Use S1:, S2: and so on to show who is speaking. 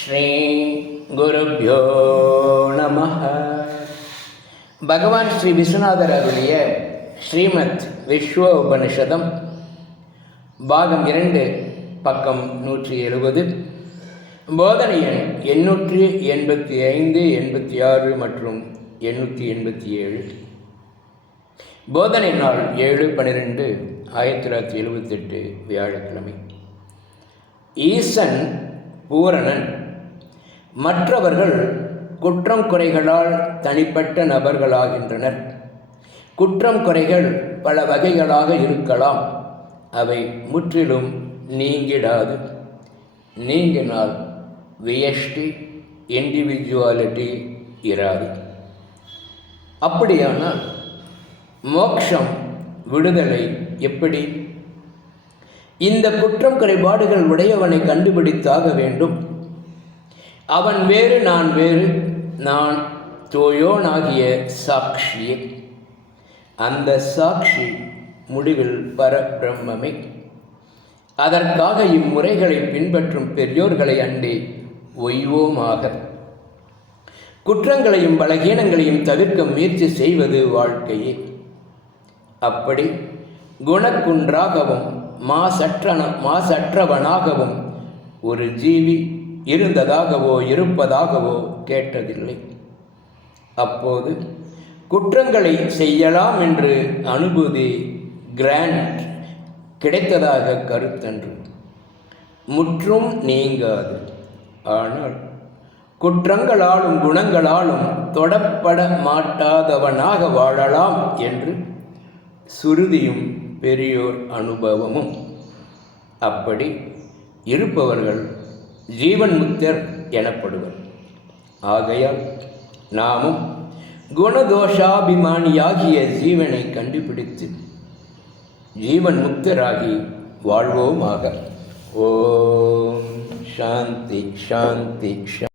S1: ஸ்ரீ குருப்யோ நம பகவான் ஸ்ரீ விஸ்வநாதர் அருளிய ஸ்ரீமத் விஸ்வ உபனிஷதம் பாகம் இரண்டு பக்கம் நூற்றி எழுபது போதனை எண் எண்ணூற்றி எண்பத்தி ஐந்து எண்பத்தி ஆறு மற்றும் எண்ணூற்றி எண்பத்தி ஏழு. போதனை நாள் ஏழு பன்னிரெண்டு ஆயிரத்தி தொள்ளாயிரத்தி எழுபத்தெட்டு வியாழக்கிழமை. ஈசன் பூரணன். மற்றவர்கள் குற்றம் குறைகளால் தனிப்பட்ட நபர்களாகின்றனர். குற்றம் குறைகள் பல வகைகளாக இருக்கலாம். அவை முற்றிலும் நீங்கிடாது. நீங்கினால் வியஷ்டி இண்டிவிஜுவாலிட்டி இராது. அப்படியானால் மோக்ஷம் விடுதலை எப்படி? இந்த குற்றம் குறைபாடுகள் உடையவனை கண்டுபிடித்தாக வேண்டும். அவன் வேறு நான் வேறு நான் தோயோனாகிய சாட்சி. அந்த சாட்சி முடிவில் பரபிரம்மே அதற்காக இம்முறைகளை பின்பற்றும் பெரியோர்களை அண்டி ஒய்வோமாக. குற்றங்களையும் பலகீனங்களையும் தவிர்க்க முயற்சி செய்வது வாழ்க்கையே. அப்படி குணக்குன்றாகவும் மாசற்றன மாசற்றவனாகவும் ஒரு ஜீவி இருந்ததாகவோ இருப்பதாகவோ கேட்டதில்லை. அப்போது குற்றங்களை செய்யலாம் என்று அனுபூதி கிராண்ட் கிடைத்ததாக கருத்தன்று. முற்றும் நீங்காது. ஆனால் குற்றங்களாலும் குணங்களாலும் தொடப்பட மாட்டாதவனாக வாழலாம் என்று சுருதியும் பெரியோர் அனுபவமும். அப்படி இருப்பவர்கள் ஜீவன் முக்தர் எனப்படுவர். ஆகையால் நாமும் குணதோஷாபிமானியாகிய ஜீவனை கண்டுபிடித்து ஜீவன் முக்தராகி வாழ்வோமாக. ஓம் சாந்தி சாந்தி சாந்தி